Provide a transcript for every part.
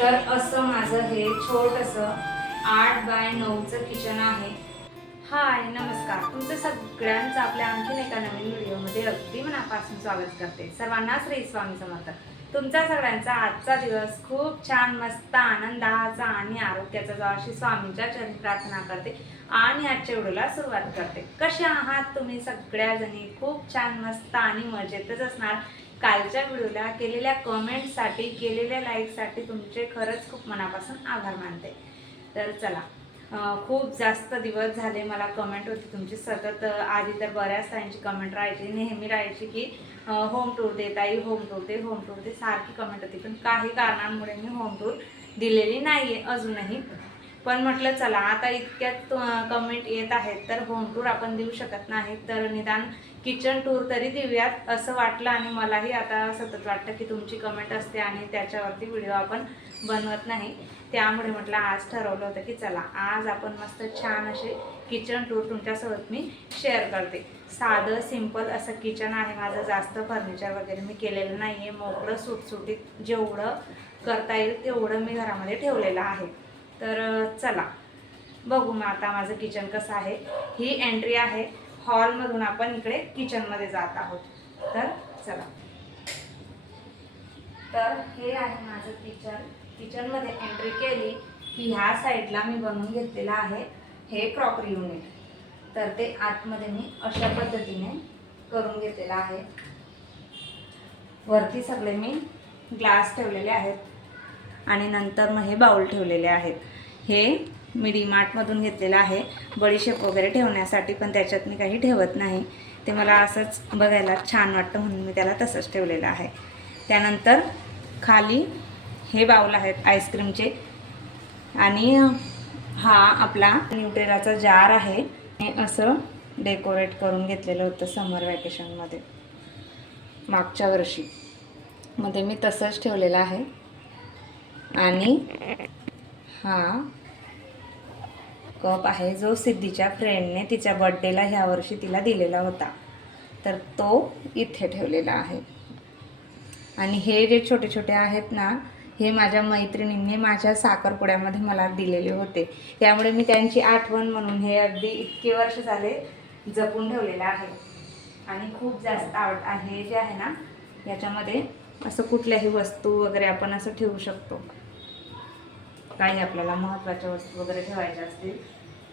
तर असं माझं हे छोटंसं 8 बाय 9चं किचन आहे। हाय नमस्कार, तुमचं सगळ्यांचं आपल्या आणखीन एका नवीन व्हिडिओमध्ये अगदी मनापासून स्वागत करते। सर्वांना श्री स्वामी समर्थ। तुमचा सगळ्यांचा आजचा दिवस खूप छान मस्त आनंदाचा आणि आरोग्याचा जावो अशी स्वामींच्या चरणी प्रार्थना करते आणि आजच्या व्हिडिओला सुरुवात करते। कशा आहात तुम्ही सगळ्याजणी? खूप छान मस्त आणि मजेतच असणार। कालच्या व्हिडिओला केलेल्या कमेंटसाठी केलेल्या लाईकसाठी तुमचे खरंच खूप मनापासून आभार मानते। तर चला, खूप जास्त दिवस झाले मला कमेंट होती तुमची सतत। आधी तर बऱ्याच ताईंची कमेंट राहायची, नेहमी राहायची की होम टूर दे ताई, होम टूर दे, होम टूर दे, सारखी कमेंट होती। पण काही कारणांमुळे मी होम टूर दिलेली नाही आहे अजूनही। पण म्हटलं चला आता इतक्यात कमेंट येत आहेत तर होम टूर आपण देऊ शकत नाही, तर निदान किचन टूर तरी देऊयात असं वाटलं। आणि मलाही आता सतत वाटतं की तुमची कमेंट असते आणि त्याच्यावरती व्हिडिओ आपण बनवत नाही, त्यामुळे म्हटलं आज ठरवलं होतं की चला आज आपण मस्त छान असे किचन टूर तुमच्यासोबत मी शेअर करते। साधं सिंपल असं किचन आहे माझं, जास्त फर्निचर वगैरे मी केलेलं नाही आहे। मोकळं सुटसुटीत जेवढं करता येईल तेवढं मी घरामध्ये ठेवलेलं आहे। तर चला बघू मग आता माझं किचन कसं आहे। ही एंट्री आहे हॉलमधून, आपण इकडे किचनमध्ये जात आहोत। तर चला, तर हे आहे माझं किचन। किचनमध्ये एंट्री केली की ह्या साईडला मी बनवून घेतलेलं आहे हे क्रॉकरी युनिट। तर ते आतमध्ये मी अशा पद्धतीने करून घेतलेलं आहे। वरती सगळे मी ग्लास ठेवलेले आहेत आणि नंतर मग हे बाउल ठेवलेले आहेत। हे मी डीमार्टमधून घेतलेलं आहे बडीशेप वगैरे ठेवण्यासाठी, पण त्याच्यात मी काही ठेवत नाही, ते मला असंच बघायला छान वाटतं म्हणून मी त्याला तसंच ठेवलेलं आहे। त्यानंतर खाली हे बाउल आहेत आईस्क्रीमचे, आणि हा आपला न्यूट्रेलाचा जार आहे। हे असं डेकोरेट करून घेतलेलं होतं समर वॅकेशनमध्ये मागच्या वर्षी, मध्ये मी तसंच ठेवलेलं आहे। आणि हा कप आहे जो सिद्धीच्या फ्रेंडने तिच्या बर्थडेला ह्या वर्षी तिला दिलेला होता, तर तो इथे ठेवलेला आहे। आणि हे जे छोटे छोटे आहेत ना, हे माझ्या मैत्रिणींनी माझ्या साखरपुड्यामध्ये मला दिलेले होते, त्यामुळे मी त्यांची आठवण म्हणून हे अगदी इतके वर्ष झाले जपून ठेवलेलं आहे। आणि खूप जास्त आवडत आहे जे आहे ना, याच्यामध्ये असं कुठल्याही वस्तू वगैरे आपण असं ठेवू शकतो। काही आपल्याला महत्त्वाच्या वस्तू वगैरे ठेवायच्या असतील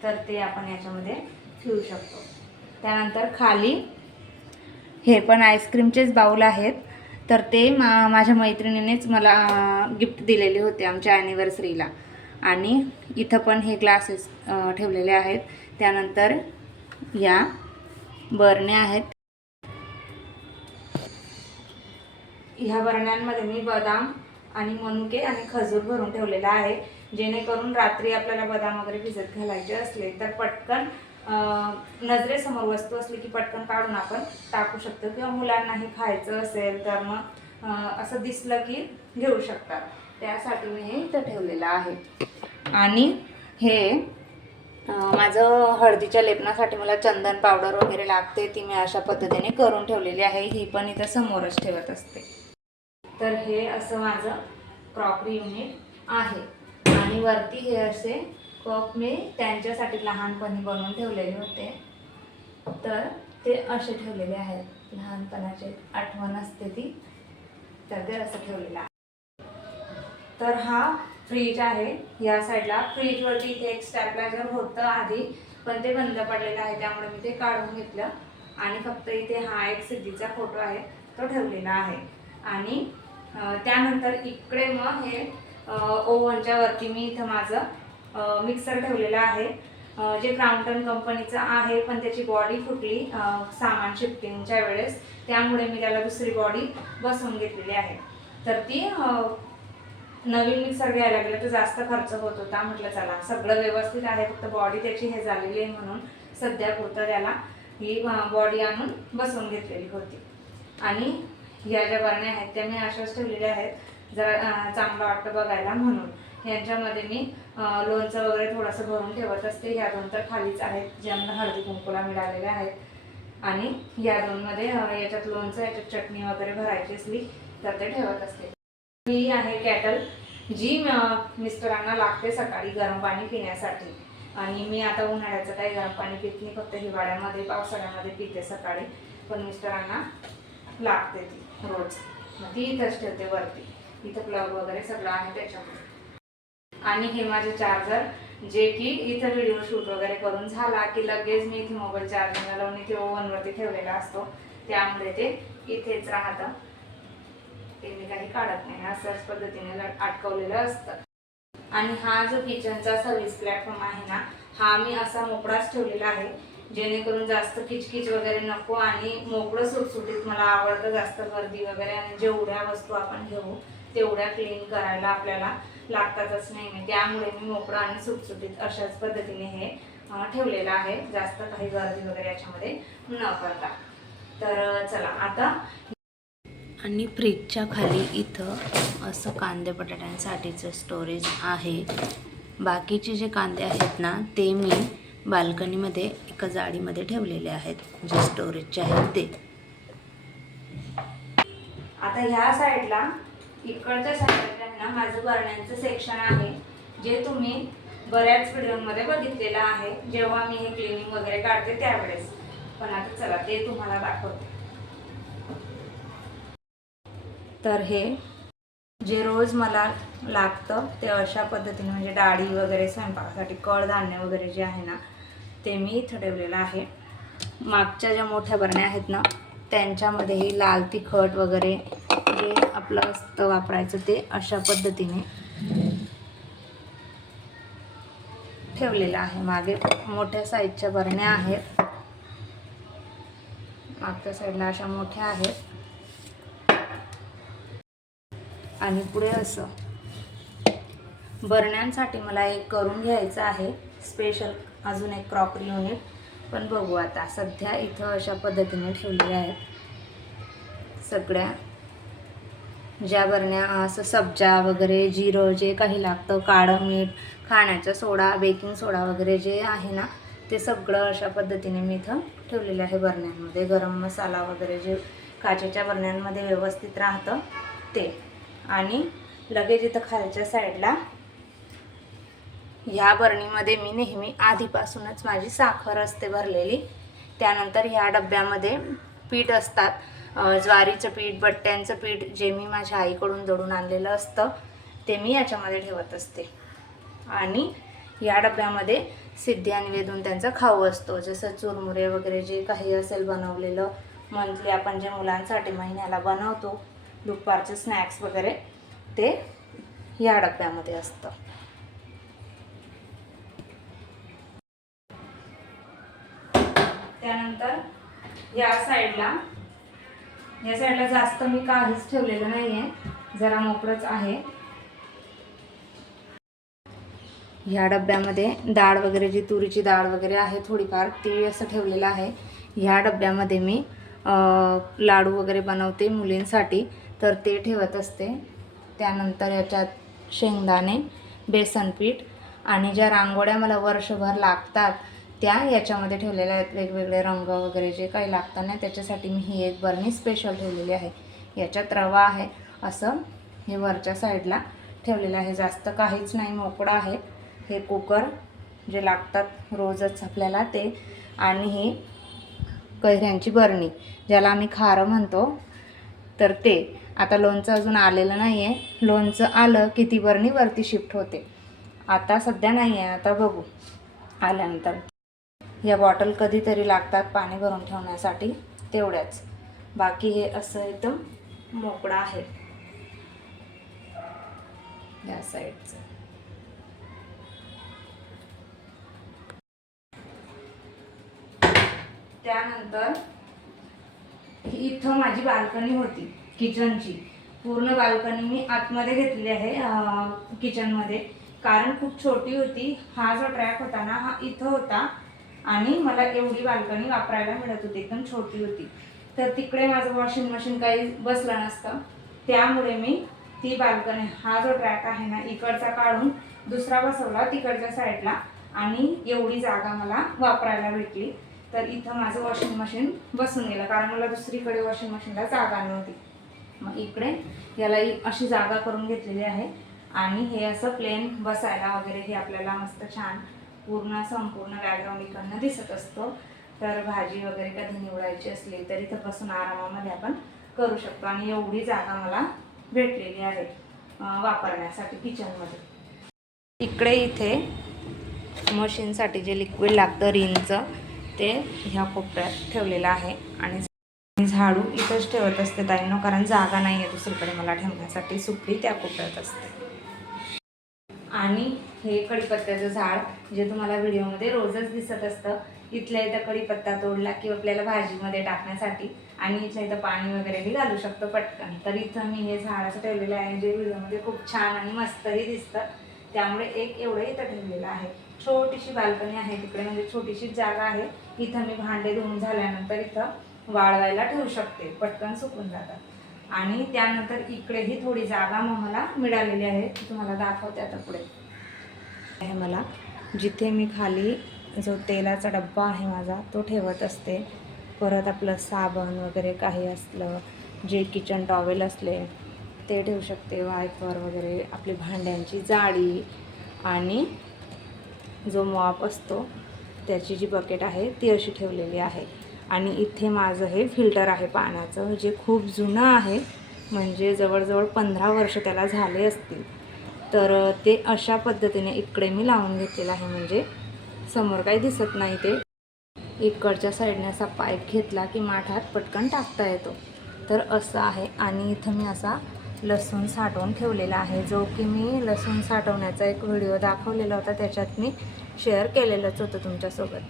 तर ते आपण याच्यामध्ये ठेवू शकतो। त्यानंतर खाली हे पण आईस्क्रीमचेच बाउल आहेत, तर ते माझ्या मैत्रिणीनेच मला गिफ्ट दिलेले होते आमच्या ॲनिव्हर्सरीला। आणि इथं पण हे ग्लासेस ठेवलेले आहेत। त्यानंतर या बरण्या आहेत, ह्या बरण्यांमध्ये मी बदाम आणि मनुके आणि खजूर भरून ठेवलेला आहे, जेणेकरून रात्री आपल्याला बदाम वगैरे भिजत घालायचे असले तर पटकन नजरेसमोर वस्तू असली की पटकन काढून आपण टाकू शकतो, किंवा मुलांनाही खायचं असेल तर मग असं दिसलं की घेऊ शकतात, त्यासाठी मी हे इथं ठेवलेलं आहे। आणि हे माझं हळदीच्या लेपनासाठी मला चंदन पावडर वगैरे लागते, ती मी अशा पद्धतीने करून ठेवलेली आहे, ही पण इथं समोरच ठेवत असते। तर हे असं माझं क्रॉकरी युनिट आहे। आणि वरती हे असे कप मी त्यांच्यासाठी लहानपणी बनवून ठेवलेले होते, तर ते असे ठेवलेले आहेत, लहानपणाची आठवण असते ती, तर ते असं ठेवलेलं आहे। तर हा फ्रीज आहे या साईडला। फ्रीजवरती इथे एक स्टॅबलायझर होतं आधी, पण ते बंद पडलेलं आहे, त्यामुळे मी ते काढून घेतलं आणि फक्त इथे हा एक सिद्धीचा फोटो आहे तो ठेवलेला आहे। आणि त्यानंतर इकडे मग हे ओव्हनच्या वरती मी इथं माझं मिक्सर ठेवलेलं आहे, जे क्राउंटन कंपनीचं आहे, पण त्याची बॉडी फुटली सामान शिफ्टिंगच्या वेळेस, त्यामुळे मी त्याला दुसरी बॉडी बसवून घेतलेली आहे। तर ती नवीन मिक्सर घ्यायला गेलं तर जास्त खर्च होत होता, म्हटलं चला सगळं व्यवस्थित आहे, फक्त बॉडी त्याची हे झालेली आहे म्हणून सध्या पुरतं त्याला ही बॉडी आणून बसवून घेतलेली होती। आणि ह्या ज्या बरण्या आहेत त्या मी अशाच ठेवलेल्या आहेत, जरा चांगलं वाटतं बघायला म्हणून। ह्यांच्यामध्ये मी लोणचं वगैरे थोडंसं भरून ठेवत असते। ह्या दोन तर खालीच आहेत, जे आम्हाला हळदी कुंकूला मिळालेल्या आहेत, आणि या दोनमध्ये याच्यात लोणचं, याच्यात चटणी वगैरे भरायची असली तर ते ठेवत असते। ही आहे कॅटल, जी मिस्टरांना लागते सकाळी गरम पाणी पिण्यासाठी. आणि मी आता उन्हाळ्याचं काही गरम पाणी पित नाही, फक्त हिवाळ्यामध्ये पावसाळ्यामध्ये पिते सकाळी. पण मिस्टरांना लागते ती रोज. मग ती इथंच ठेवते वरती. इथं प्लग वगैरे सगळं आहे त्याच्यामध्ये. आणि हे माझे चार्जर, जे की इथं व्हिडिओ शूट वगैरे करून झाला की लगेच मी इथे मोबाईल चार्जिंगला लावून इथे ओव्हनवरती ठेवलेला असतो, त्यामुळे ते इथेच राहतं. ते मी काही काढत नाही, असंच पद्धतीने अटकवलेलं असतं. आणि हा जो किचनचा सर्व्हिस प्लॅटफॉर्म आहे ना, हा मी असा मोकळाच ठेवलेला आहे, जेणेकरून जास्त किचकिच वगैरे नको आणि मोकळं सुटसुटीत मला आवडतं. जास्त गर्दी वगैरे आणि जेवढ्या वस्तू आपण घेऊ तेवढ्या क्लीन करायला आपल्याला लागतातच नाही, त्यामुळे मी मोकळं आणि सुटसुटीत अशाच पद्धतीने हे ठेवलेलं आहे, जास्त काही गर्दी वगैरे याच्यामध्ये न करता. तर चला आता. आणि फ्रीजच्या खाली इथं असं कांदे बटाट्यांसाठीचं स्टोरेज आहे. बाकीचे जे कांदे आहेत ना, ते मी बाल्कनीमध्ये एका जाळीमध्ये ठेवलेले आहेत, जे स्टोरेजचे आहेत ते. आता ह्या साईडला, इकडच्या साईडला ना माझं बरण्यांचं सेक्शन आहे, जे तुम्ही बऱ्याच व्हिडिओमध्ये बघितलेलं आहे जेव्हा मी हे क्लिनिंग वगैरे काढते त्यावेळेस. पण आता चला ते तुम्हाला दाखवते. तर हे जे रोज मला लागतं ते अशा पद्धतीने, म्हणजे डाळी वगैरे स्वयंपाकासाठी कडधान्य वगैरे जे आहे ना, ते मी इथं ठेवलेलं आहे. मागच्या ज्या मोठ्या बरण्या आहेत ना, त्यांच्यामध्येही लाल तिखट वगैरे जे आपलं असतं वापरायचं ते अशा पद्धतीने ठेवलेलं आहे. मागे मोठ्या साईजच्या बरण्या आहेत, मागच्या साईडला अशा मोठ्या आहेत. आणि पुढे असं बरण्यांसाठी मला एक करून घ्यायचं आहे स्पेशल, अजून एक क्रॉकरी युनिट. पण बघू आता. सध्या इथं अशा पद्धतीने ठेवलेल्या आहेत सगळ्या. ज्या बरण्या असं सब्जा वगैरे, जिरं जे काही लागतं, काळं मीठ, खाण्याचा सोडा, बेकिंग सोडा वगैरे जे आहे ना, ते सगळं अशा पद्धतीने मी इथं ठेवलेलं आहे बरण्यांमध्ये. गरम मसाला वगैरे जे काचेच्या बरण्यांमध्ये व्यवस्थित राहतं ते. आणि लगेच इथं खालच्या साईडला ह्या बरणीमध्ये मी नेहमी आधीपासूनच माझी साखर असते भरलेली. त्यानंतर ह्या डब्यामध्ये पीठ असतात, ज्वारीचं पीठ, बट्ट्यांचं पीठ, जे मी माझ्या आईकडून दळून आणलेलं असतं ते मी याच्यामध्ये ठेवत असते. आणि या डब्यामध्ये सिद्धी आणि वेदून त्यांचा खाऊ असतो, जसं चुरमुरे वगैरे जे काही असेल बनवलेलं, मंथली आपण जे मुलांसाठी महिन्याला बनवतो दुपारचे स्नॅक्स वगैरे, ते या डब्यामध्ये असतं. त्यानंतर या साईडला जास्त मी काहीच ठेवलेलं नाही आहे, जरा मोकळंच आहे. ह्या डब्यामध्ये डाळ वगैरे, जी तुरीची डाळ वगैरे आहे थोडीफार, ती असं ठेवलेलं आहे. ह्या डब्यामध्ये मी लाडू वगैरे बनवते मुलींसाठी, तर ते ठेवत असते. त्यानंतर याच्यात शेंगदाणे, बेसन पीठ आणि ज्या रांगोळ्या मला वर्षभर लागतात त्या याच्यामध्ये ठेवलेल्या आहेत. वेगवेगळे रंग वगैरे जे काही लागतात ना, त्याच्यासाठी मी ही एक बरणी स्पेशल ठेवलेली आहे. याच्यात रवा आहे. असं हे वरच्या साईडला ठेवलेलं आहे. जास्त काहीच नाही, मोकळं आहे. हे कुकर जे लागतात रोजच आपल्याला ते. आणि ही कैऱ्यांची बरणी, ज्याला आम्ही खारं म्हणतो, तर ते. आता लोणचं अजून आलेलं नाही आहे. लोणचं आलं की ती बरणी वरती शिफ्ट होते. आता सध्या नाही आहे, आता बघू आल्यानंतर. या बॉटल कधीतरी लागतात पाणी भरून ठेवण्यासाठी, तेवढ्याच. बाकी हे असं एकदम मोकळं आहे या साईडचं. त्यानंतर इथं माझी बाल्कनी होती किचनची. पूर्ण बाल्कनी मी आतमध्ये घेतली आहे किचनमध्ये, कारण खूप छोटी होती. हा जो ट्रॅक होता ना, हा इथं होता आणि मला एवढी बाल्कनी वापरायला मिळत होती, एकदम छोटी होती. तर तिकडे माझं वॉशिंग मशीन काही बसलं नसतं, त्यामुळे मी ती बाल्कनी, हा जो ट्रॅक आहे ना, इकडचा काढून दुसरा बसवला तिकडच्या साईडला, आणि एवढी जागा मला वापरायला भेटली. तर इथं माझं वॉशिंग मशीन बसून गेलं, कारण मला दुसरीकडे वॉशिंग मशीनला जागा नव्हती. मग इकडे याला अशी जागा करून घेतलेली आहे. आणि हे असं प्लेन बसायला वगैरे हे आपल्याला मस्त छान पूर्ण संपूर्ण बॅकग्राऊंड इकडनं दिसत असतो. तर भाजी वगैरे कधी निवडायची असली तरी इथं बसून आरामामध्ये आपण करू शकतो. आणि एवढी जागा मला भेटलेली आहे वापरण्यासाठी किचनमध्ये. इथे मशीनसाठी जे लिक्विड लागतं रिनचं ते ह्या कोपऱ्यात ठेवलेलं आहे. आणि झाडू इथंच ठेवत असते ताईंनो, कारण जागा नाही आहे दुसरीकडे मला ठेवण्यासाठी. सुपडी त्या कोपऱ्यात असते. आणि हे कढीपत्त्याचं झाड जे तुम्हाला व्हिडिओमध्ये रोजच दिसत असतं. इथल्या इथं कढीपत्ता तोडला की आपल्याला भाजीमध्ये टाकण्यासाठी आणि इथल्या इथं पाणी वगैरेही घालू शकतो पटकन. तर इथं मी हे झाड असं ठेवलेलं आहे जे व्हिडिओमध्ये खूप छान आणि मस्तही दिसतं. त्यामुळे एक एवढं इथं ठेवलेलं आहे. छोटीशी बाल्कनी आहे तिकडे, म्हणजे छोटीशीच जागा आहे. इथं मी भांडे धुवून झाल्यानंतर इथं वाळवायला ठेवू शकते, पटकन सुकून जातात. आणि त्यानंतर इकडेही थोडी जागा मला मिळालेली आहे, ती तुम्हाला दाखवते आता पुढे. आहे मला जिथे मी खाली जो तेलाचा डब्बा आहे माझा तो ठेवत असते. परत आपलं साबण वगैरे काही असलं, जे किचन टॉवेल असले ते ठेवू शकते, वायपर वगैरे, आपली भांड्यांची जाडी आणि जो मॉप असतो त्याची जी बकेट आहे ती अशी ठेवलेली आहे. आणि इथे माझं हे फिल्टर आहे पाण्याचं, जे खूप जुनं आहे, म्हणजे जवळजवळ 15 वर्ष त्याला झाले असतील. तर ते अशा पद्धतीने इकडे मी लावून घेतलेलं आहे, म्हणजे समोर काही दिसत नाही. ते इकडच्या साईडने असा पाईप घेतला की माठात पटकन टाकता येतो. तर असं आहे. आणि इथं मी असा लसूण साठवून ठेवलेला आहे, जो की मी लसूण साठवण्याचा एक व्हिडिओ दाखवलेला होता, त्याच्यात मी शेअर केलेलंच होतं तुमच्यासोबत.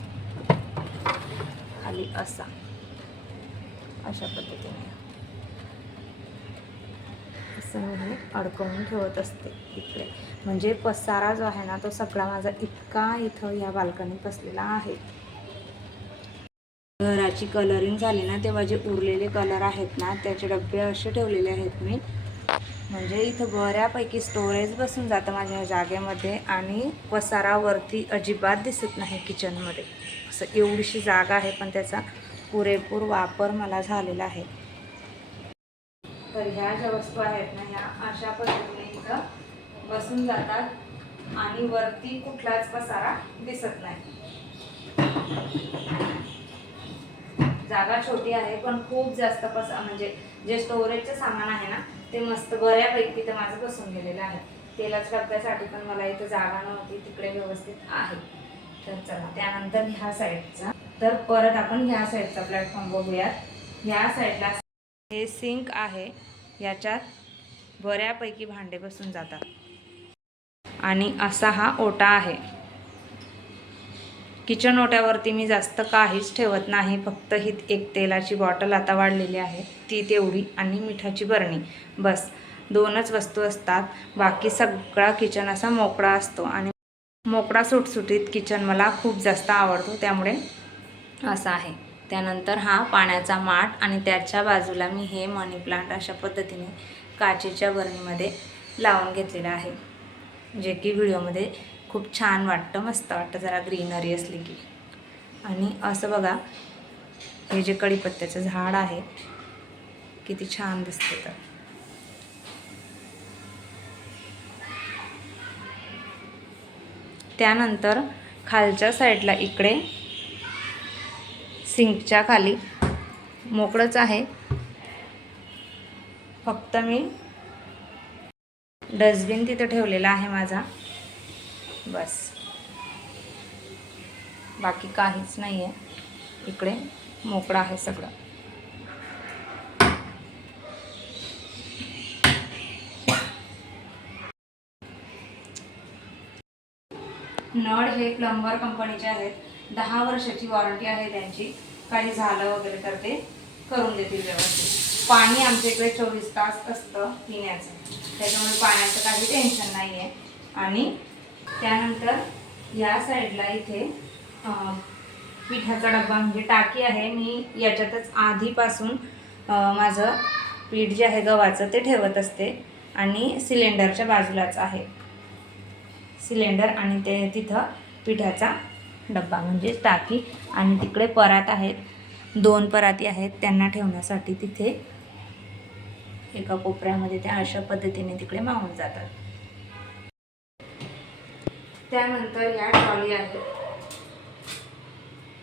खाली अशा पद्धतीने असं मी हे अडकवून ठेवत असते इकडे. म्हणजे पसारा जो आहे ना तो सगळा माझा इतका इथं या बाल्कनीत बसलेला आहे. घराची कलरिंग झाली ना तेव्हा जे उरलेले कलर आहेत ना त्याचे डबे असे ठेवलेले आहेत मी, म्हणजे इथं बऱ्यापैकी स्टोरेज बसून जातं माझ्या जागेमध्ये. आणि पसारावरती अजिबात दिसत नाही किचनमध्ये. असं एवढीशी जागा आहे पण त्याचा पुरेपूर वापर मला झालेला आहे. तर ह्या ज्या वस्तू आहेत ना ह्या अशा पद्धतीने इथं बसून जातात आणि वरती कुठलाच पसारा दिसत नाही. जागा छोटी आहे पण खूप जास्त म्हणजे जे स्टोरेजचं सामान आहे ना ते मस्त बऱ्यापैकी इथं माझं बसून गेलेलं आहे. तेलाच्या डब्यासाठी पण मला इथं जागा नव्हती, तिकडे व्यवस्थित आहे. तर चला त्यानंतर ह्या साईडचा, तर परत आपण ह्या साईडचा प्लॅटफॉर्म बघूयात. ह्या साईडला हे सिंक आहे, याच्यात बऱ्यापैकी भांडे बसून जातात. आणि असा हा ओटा आहे. किचन ओट्यावरती मी जास्त काहीच ठेवत नाही, फक्त ही एक तेलाची बॉटल आता वाढलेली आहे ती तेवढी आणि मिठाची बरणी, बस 2च वस्तू असतात. बाकी सगळा किचन असा मोकळा असतो आणि मोकळा सुटसुटीत किचन मला खूप जास्त आवडतो, त्यामुळे असं आहे. त्यानंतर हा पाण्याचा माठ आणि त्याच्या बाजूला मी हे मनी प्लांट अशा पद्धतीने काचेच्या बरणीमध्ये लावून घेतलेलं आहे, जे की व्हिडिओमध्ये खूप छान वाटतं, मस्त वाटतं जरा ग्रीनरी असली की. आणि असं बघा हे जे कढीपत्त्याचं झाड आहे किती छान दिसते. तर त्यानंतर खालच्या साईडला इकडे सिंकच्या खाली मोकळंच आहे, फक्त मी डस्टबिन तिथं ठेवलेला आहे माझा, बस बाकी काहीच नाही आहे. इकडे मोकळं आहे सगळं. नळ हे प्लंबर कंपनीचे आहेत, 10 वर्षाची वॉरंटी आहे त्यांची. काही झालं वगैरे तर ते करून देतील व्यवस्थित. पाणी आमच्या इकडे 24 तास असतं पिण्याचं, त्याच्यामुळे पाण्याचं काही टेन्शन नाही आहे. आणि त्यानंतर या साईडला इथे पिठाचा डब्बा म्हणजे टाकी आहे. मी याच्यातच आधीपासून माझं पीठ जे आहे गव्हाचं ते ठेवत असते. आणि सिलेंडरच्या बाजूलाच आहे सिलेंडर आणि ते तिथं पिठाचा डब्बा म्हणजे टाकी. आणि तिकडे परात आहेत, 2 पराती आहेत त्यांना ठेवण्यासाठी. तिथे एका कोपऱ्यामध्ये त्या अशा पद्धतीने तिकडे मावून जातात. त्यानंतर या ट्रॉली आहेत,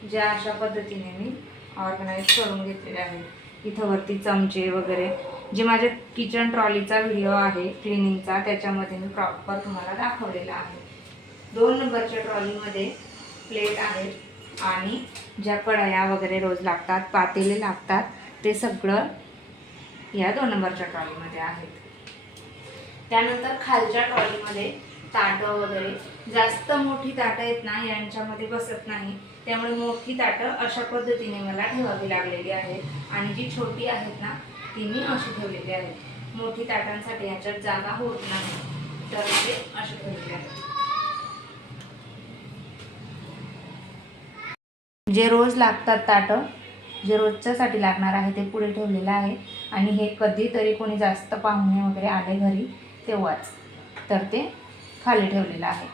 ज्या अशा पद्धतीने मी ऑर्गनाईज करून घेतलेले आहे. इथं वरती चमचे वगैरे, जे माझ्या किचन ट्रॉलीचा व्हिडिओ आहे क्लिनिंगचा, त्याच्यामध्ये मी प्रॉपर तुम्हाला दाखवलेला आहे. 2 नंबरच्या ट्रॉलीमध्ये प्लेट आहेत आणि ज्या कढया वगैरे रोज लागतात, पातेले लागतात, ते सगळं या 2 नंबरच्या ट्रॉलीमध्ये आहेत. त्यानंतर खालच्या ट्रॉलीमध्ये ताटं वगैरे, जास्त मोठी ताटं आहेत ना, यांच्यामध्ये बसत नाही, त्यामुळे मोठी ताटं अशा पद्धतीने मला ठेवावी लागलेली आहेत. आणि जी छोटी आहेत ना, ती मी अशी ठेवलेली आहे. मोठी ताटांसाठी याच्यात जागा होत नाही, तर ते अशी ठेवलेली आहे. जे रोज लागतात ताटं, जे रोजच्यासाठी लागणार आहे ते पुढे ठेवलेलं आहे. आणि हे कधीतरी कोणी जास्त पाहुणे वगैरे आले घरी तेव्हाच, तर ते खाली ठेवलेलं आहे.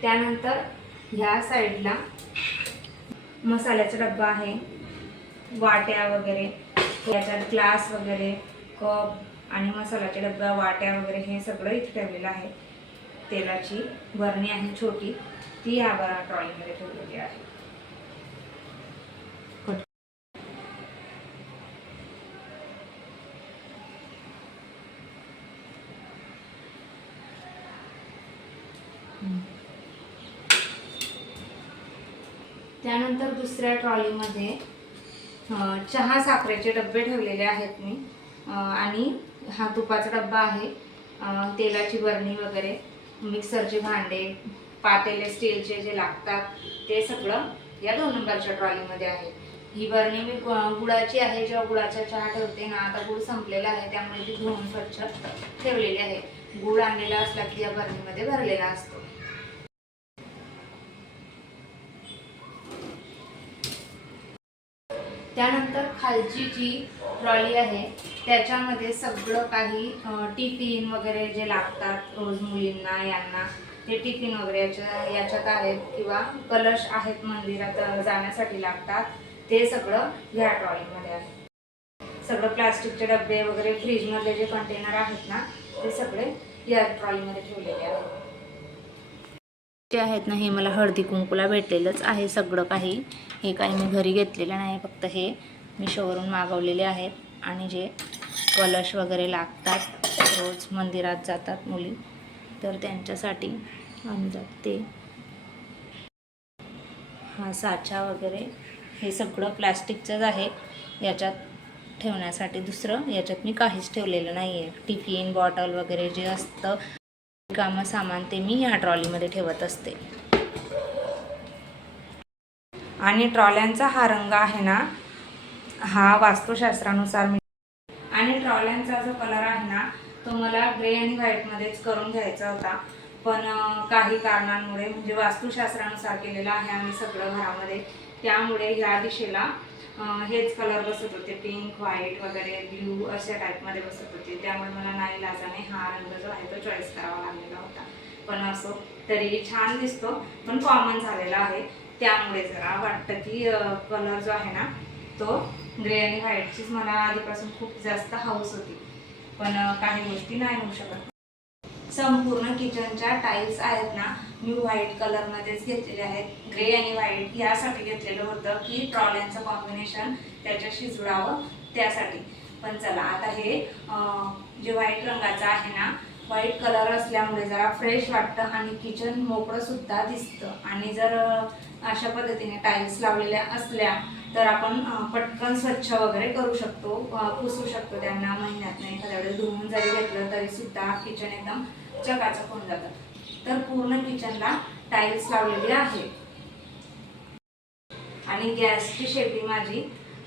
त्यानंतर ह्या साईडला मसाल्याचा डब्बा आहे, वाट्या वगैरे, याच्यात ग्लास वगैरे, कप आणि मसाल्याचे डब्बा, वाट्या वगैरे हे सगळं इथे ठेवलेलं आहे. तेलाची बरणी आहे छोटी, ती ह्या ट्रॉलीमध्ये ठेवलेली आहे. त्यानंतर दुसऱ्या ट्रॉलीमध्ये चहा साखरेचे डबे ठेवलेले आहेत मी. आणि हा तुपाचा डब्बा आहे, तेलाची बरणी वगैरे, मिक्सरचे भांडे, पातेले स्टीलचे जे लागतात ते सगळं या 2 नंबरच्या ट्रॉलीमध्ये आहे. ही बरणी मी गुळाची आहे, जेव्हा गुळाचा चहा ठेवते ना, आता गुळ संपलेला आहे त्यामुळे ती धुवून स्वच्छ ठेवलेली आहे. गुळ आणलेला असला की या बरणीमध्ये भरलेला असतो. त्यानंतर खालची जी ट्रॉली आहे त्याच्यामध्ये सगळं काही टिफिन वगैरे जे लागतात रोज मुलींना यांना, ते टिफिन वगैरे याच्यात आहेत, किंवा कलश आहेत मंदिरात जाण्यासाठी लागतात, ते सगळं ह्या ट्रॉलीमध्ये आहे. सगळं प्लास्टिकचे डबे वगैरे, फ्रीजमधले जे कंटेनर आहेत ना, ते सगळे या ट्रॉलीमध्ये ठेवलेले आहेत. जे आहेत ना, हे मला हळदी कुंकूला भेटलेलंच आहे सगळं काही. हे काही मी घरी घेतलेलं नाही, फक्त हे मिशोवरून मागवलेले आहेत. आणि जे कलश वगैरे लागतात, रोज मंदिरात जातात मुली, तर त्यांच्यासाठी आणतात ते. हा साचा वगैरे हे सगळं प्लॅस्टिकचंच आहे. याच्यात ठेवण्यासाठी दुसरं याच्यात मी काहीच ठेवलेलं नाही आहे. टिफिन, बॉटल वगैरे जे असतं कामं सामान, ते मी ह्या ट्रॉलीमध्ये ठेवत असते. आणि ट्रॉल्यांचा हा रंग आहे ना, हा वास्तुशास्त्रानुसार मी, आणि ट्रॉल्यांचा जो कलर आहे ना, तो मला ग्रे आणि व्हाईटमध्येच करून घ्यायचा होता, पण काही कारणांमुळे, म्हणजे वास्तुशास्त्रानुसार केलेलं आहे आम्ही सगळं घरामध्ये, त्यामुळे ह्या दिशेला हेच कलर बसत होते, पिंक, व्हाईट वगैरे, ब्ल्यू अशा टाईपमध्ये बसत होते. त्यामुळे मला नाईलाजाने हा रंग जो आहे तो चॉईस करावा लागलेला होता. पण असो, तरी छान दिसतो, पण कॉमन झालेला आहे, त्यामुळे जरा वाटतं की कलर जो आहे ना, तो ग्रे आणि व्हाईटचीच मला आधीपासून खूप जास्त हौस होती, पण काही गोष्टी नाही होऊ शकत. संपूर्ण किचनच्या टाईल्स आहेत ना, मी व्हाईट कलरमध्येच घेतलेले आहेत. ग्रे आणि व्हाईट यासाठी घेतलेलं होतं की ट्रॉल्यांचं कॉम्बिनेशन त्याच्याशी जुळावं, त्यासाठी. पण चला, आता हे जे व्हाईट रंगाचं आहे ना, व्हाईट कलर असल्यामुळे जरा फ्रेश वाटतं आणि किचन मोकळं सुद्धा दिसतं. आणि जर अशा पद्धतीने टाईल्स लावलेल्या असल्या तर आपण पटकन स्वच्छ वगैरे करू शकतो, पुसू शकतो त्यांना. महिन्यातनं एखाद्या वेळेस धुवून जरी घेतलं तरी सुद्धा किचन एकदम चकाचक होऊन जातं. तर पूर्ण किचनला टाईल्स लावलेली आहे. आणि गॅसची शेगडी माझी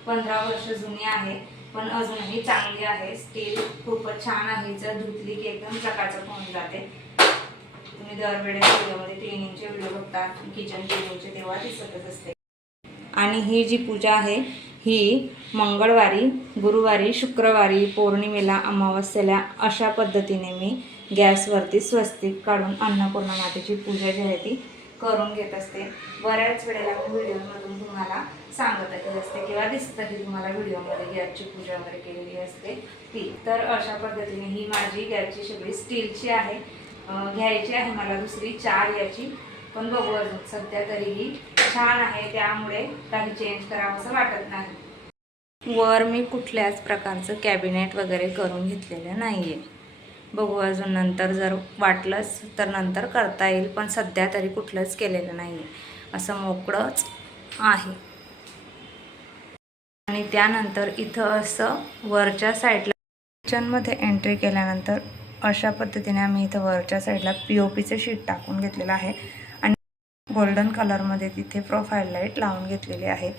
15 वर्ष जुनी आहे, पण अजूनही चांगली आहे. स्टील खूपच छान आहे, जर धुतली की एकदम चकाचक होऊन जाते. तुम्ही दरवेळेस व्हिडिओमध्ये क्लिनिंगचे व्हिडिओ बघता, किचन क्लिनिंगचे, तेव्हा दिसतच असते. आणि ही जी पूजा आहे ही मंगळवारी, गुरुवारी, शुक्रवारी, पौर्णिमेला, अमावस्येला अशा पद्धतीने मी गॅसवरती स्वस्तिक काढून अन्नपूर्णा मातेची पूजा जी आहे ती करून घेत असते. बऱ्याच वेळेला व्हिडिओमधून तुम्हाला सांगतही असते किंवा दिसतंही तुम्हाला व्हिडिओमध्ये गॅसची पूजा वगैरे केलेली असते ती. तर अशा पद्धतीने ही माझी गॅसची शेगडी स्टीलची आहे. घ्यायची आहे मला दुसरी 4 याची, पण बघू अजून. सध्या तरीही छान आहे, त्यामुळे काही चेंज करावं असं वाटत नाही. वर मी कुठल्याच प्रकारचं कॅबिनेट वगैरे करून घेतलेलं नाही आहे. बघू अजून नंतर जर वाटलंच तर नंतर करता येईल, पण सध्या तरी कुठलंच केलेलं नाही आहे. असं मोकळंच आहे. आणि त्यानंतर इथं असं वरच्या साईडला किचनमध्ये एंट्री केल्यानंतर अशा पद्धतीने आम्ही इथं वरच्या साईडला POPचं शीट टाकून घेतलेलं आहे आणि गोल्डन कलरमध्ये तिथे प्रोफाईल लाईट लावून घेतलेली आहे,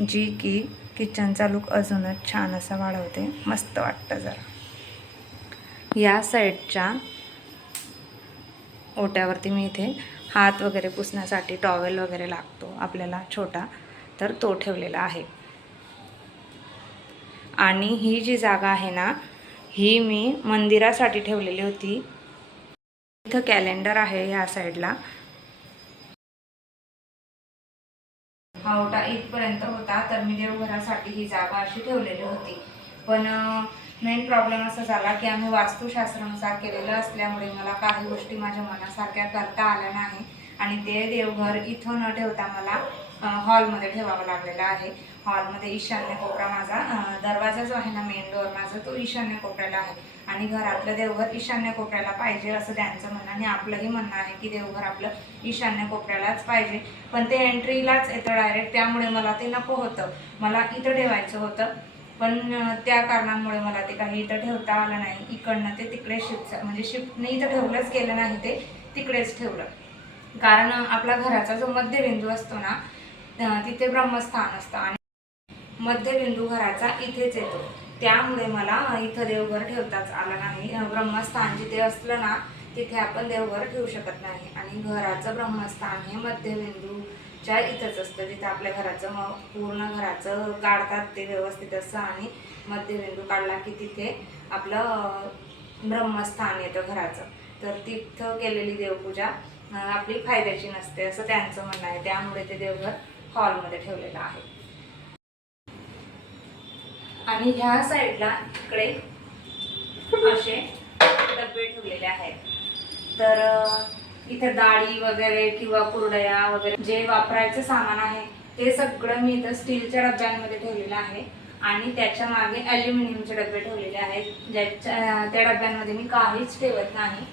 जी की किचनचा लुक अजूनच छान असा वाढवते. मस्त वाटतं जरा. या साईडच्या ओट्यावरती मी इथे हात वगैरे पुसण्यासाठी टॉवेल वगैरे लागतो आपल्याला छोटा, तर तो ठेवलेला आहे. आणि ही जी जागा आहे ना, ही मी मंदिरासाठी ठेवलेली होती. इथं कॅलेंडर आहे ह्या साईडला. हा ओटा इथपर्यंत होता, तर मी देवघरासाठी ही जागा अशी ठेवलेली होती. पण मेन प्रॉब्लेम असा झाला की आम्ही वास्तुशास्त्रानुसार केलेलं असल्यामुळे मला काही गोष्टी माझ्या मनासारख्या करता आल्या नाही आणि ते देवघर इथं न ठेवता मला हॉलमध्ये ठेवावं लागलेलं आहे. हॉलमध्ये ईशान्य कोपरा माझा दरवाजा जो आहे ना, मेन डोअर माझा, तो ईशान्य कोपऱ्याला आहे आणि घरातलं देवघर ईशान्य कोपऱ्याला पाहिजे असं त्यांचं म्हणणं आणि आपलंही म्हणणं आहे की देवघर आपलं ईशान्य कोपऱ्यालाच पाहिजे. पण ते एंट्रीलाच येतं डायरेक्ट, त्यामुळे मला ते नको होतं. मला इथं ठेवायचं होतं, पण त्या कारणांमुळे मला ते काही इथं ठेवता आलं नाही. इकडनं ते तिकडे शिफ्टने इथं ठेवलंच गेलं नाही, ते तिकडेच ठेवलं. कारण आपल्या घराचा जो मध्यबिंदू असतो ना, तिथे ब्रह्मस्थान असतं आणि मध्यबिंदू घराचा इथेच येतो. त्यामुळे मला इथं देवघर ठेवताच आलं नाही. ब्रह्मस्थान जिथे असलं ना, तिथे आपण देवघर ठेवू शकत नाही आणि घराचं ब्रह्मस्थान हे मध्यबिंदूच्या इथंच असतं, जिथे आपल्या घराचं पूर्ण घराचं काढतात ते व्यवस्थित असं आणि मध्यबिंदू काढला की तिथे आपलं ब्रह्मस्थान येतं घराचं. तर तिथं केलेली देवपूजा आपली फायद्याची नसते असं त्यांचं म्हणणं आहे. त्यामुळे ते देवघर हॉलमध्ये ठेवलेलं आहे. आणि ह्या साईडला इकडे असे डबे ठेवलेले आहेत. तर इथं डाळी वगैरे किंवा कुरडया वगैरे जे वापरायचं सामान आहे ते सगळं मी इथं स्टीलच्या डब्यांमध्ये ठेवलेलं आहे आणि त्याच्या मागे ॲल्युमिनियमचे डबे ठेवलेले आहेत, त्या डब्यांमध्ये मी काहीच ठेवत नाही.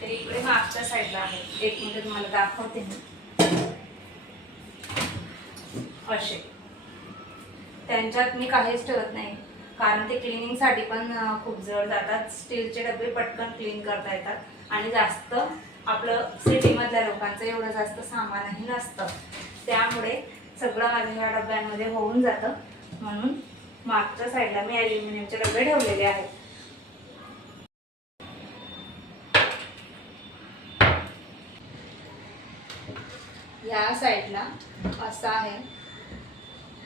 ते इकडे मागच्या साईडला आहे. एक मिनिट तुम्हाला दाखवते मी. असे त्यांच्यात मी काहीच ठेवत नाही, कारण ते क्लिनिंगसाठी पण खूप जड जातात. स्टीलचे डबे पटकन क्लीन करता येतात आणि जास्त आपलं सिटीमधल्या लोकांचं एवढं जास्त सामानही नसतं, त्यामुळे सगळं माझ्या ह्या डब्यांमध्ये होऊन जातं. म्हणून मागच्या साईडला मी ॲल्युमिनियमचे डबे ठेवलेले आहेत. ह्या साईडला असं आहे.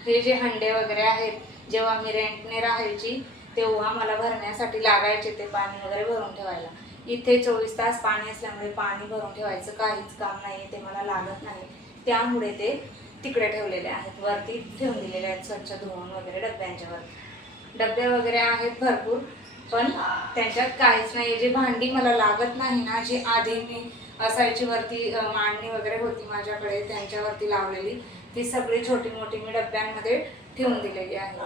हे जे हंडे वगैरे आहेत, जेव्हा मी रेंटने राहायची तेव्हा मला भरण्यासाठी लागायचे ते पाणी वगैरे भरून ठेवायला. इथे 24 तास पाणी असल्यामुळे पाणी भरून ठेवायचं काहीच काम नाही, ते मला लागत नाही. त्यामुळे ते तिकडे ठेवलेले आहेत, वरती ठेवून दिलेले आहेत स्वच्छ धुवून वगैरे डब्यांच्यावर. डबे वगैरे आहेत भरपूर, पण त्याच्यात काहीच नाही. जे भांडी मला लागत नाही ना, जी आधी मी असायची वरती मांडणी वगैरे होती माझ्याकडे त्यांच्यावरती लावलेली, ती सगळी छोटी मोठी मी डब्यांमध्ये ठेवून दिलेली आहे.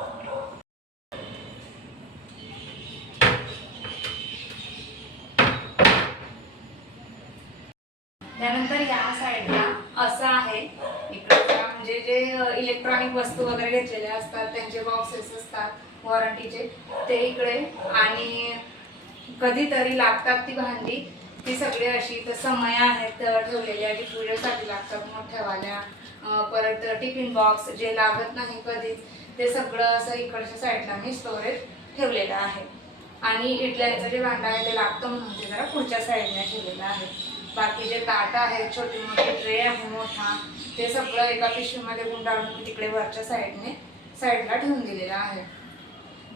त्यानंतर या साईडला असं आहे. इकडे म्हणजे जे इलेक्ट्रॉनिक वस्तू वगैरे घेतलेले असतात त्यांचे बॉक्सेस असतात वॉरंटीचे, ते इकडे. आणि कधीतरी लागतात ती भांडी, ती सगळी अशी तर समय आहेत ठेवलेली आहे, जी पूजेसाठी लागतात मोठ्यावाल्या. परत टिफिन बॉक्स जे लागत नाही कधीच, ते सगळं असं इकडच्या साईडला मी स्टोरेज ठेवलेलं आहे. आणि इडल्यांचं जे भांडं आहे ते लागतं म्हणून ते जरा पुढच्या साईडला ठेवलेलं आहे. बाकी जे ताटं आहेत, छोटी मोठी ट्रे आहे मोठा, ते सगळं एका पिशवीमध्ये गुंडाळून मी तिकडे वरच्या साईडला ठेवून दिलेलं आहे.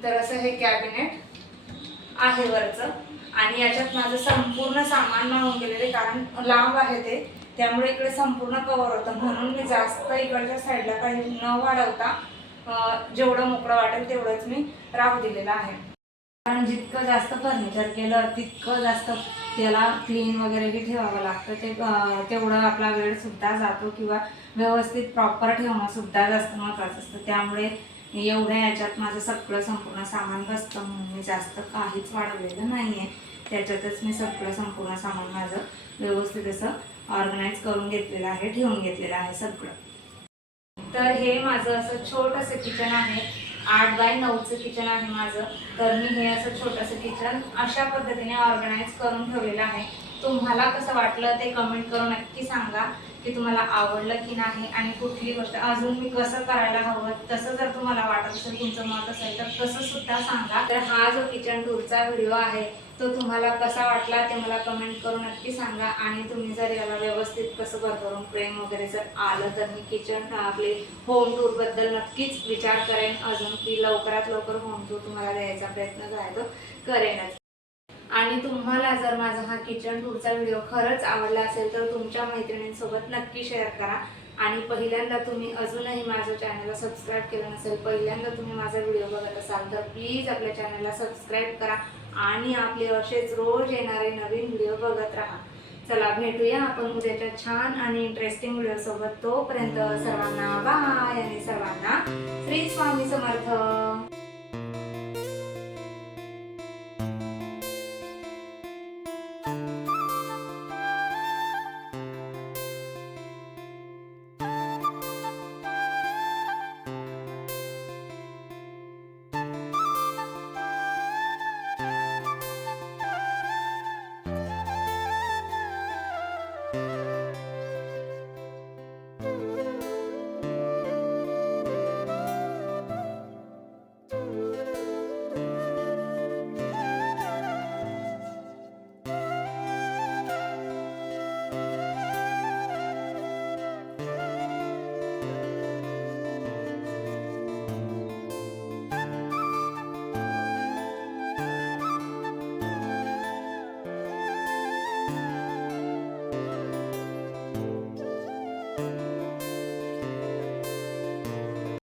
तर असं हे कॅबिनेट आहे वरचं. आणि याच्यात माझं संपूर्ण सामान मावून गेलेले, कारण लांब आहे ते, त्यामुळे इकडे संपूर्ण कव्हर होतं. म्हणून मी जास्त इकडच्या साईडला काही न वाढवता जेवढं मोकळं वाटेल तेवढंच मी राहू दिलेलं आहे. कारण जितकं जास्त फर्निचर केलं तितकं जास्त त्याला क्लीन वगैरेही ठेवावं लागतं. तेवढं आपला वेळसुद्धा जातो किंवा व्यवस्थित प्रॉपर ठेवणं सुद्धा जास्त महत्त्वाचं असतं. त्यामुळे एवढ्या याच्यात माझं सगळं संपूर्ण सामान बसतं म्हणून मी जास्त काहीच वाढवलेलं नाही आहे. त्याच्यातच मी सगळं संपूर्ण सामान माझं व्यवस्थित असं ऑर्गनाईज करून घेतलेलं आहे, ठेवून घेतलेलं आहे सगळं. तर हे माझं असं छोटंसं किचन आहे, 8 बाय 9चं किचन आहे माझं. तर मी हे असं छोटंसं किचन अशा पद्धतीने ऑर्गनाईज करून ठेवलेलं आहे. तुम्हाला कसं वाटलं ते कमेंट करून नक्की सांगा की तुम्हाला आवडलं की नाही, आणि कुठली गोष्ट अजून मी कसं करायला हवं तसं जर तुम्हाला वाटत असेल, तुमचं मत असेल तर तसं सुद्धा सांगा. तर हा जो किचन टूरचा व्हिडिओ आहे तो तुम्हाला कसा वाटला ते मला कमेंट करून नक्की सांगा. आणि तुम्ही जर याला व्यवस्थित कसं भरभरून प्रेम वगैरे जर आलं तर मी किचन आपले होम टूरबद्दल नक्कीच विचार करेन अजून, की लवकरात लवकर होम टूर तुम्हाला द्यायचा प्रयत्न जो आहे तो करेनच. आणि तुम्हाला जर माझा हा किचन टूरचा व्हिडिओ खरंच आवडला असेल तर तुमच्या मैत्रिणींसोबत नक्की शेअर करा. आणि पहिल्यांदा तुम्ही अजूनही माझ्या चॅनलला सबस्क्राईब केलं नसेल, पहिल्यांदा तुम्ही माझा व्हिडिओ बघत असाल तर प्लीज आपल्या चॅनलला सबस्क्राईब करा आणि आपले असेच रोज येणारे नवीन व्हिडिओ बघत राहा. चला भेटूया आपण उद्याच्या छान आणि इंटरेस्टिंग व्हिडिओसोबत. तोपर्यंत सर्वांना बाय आणि सर्वांना श्री स्वामी समर्थ.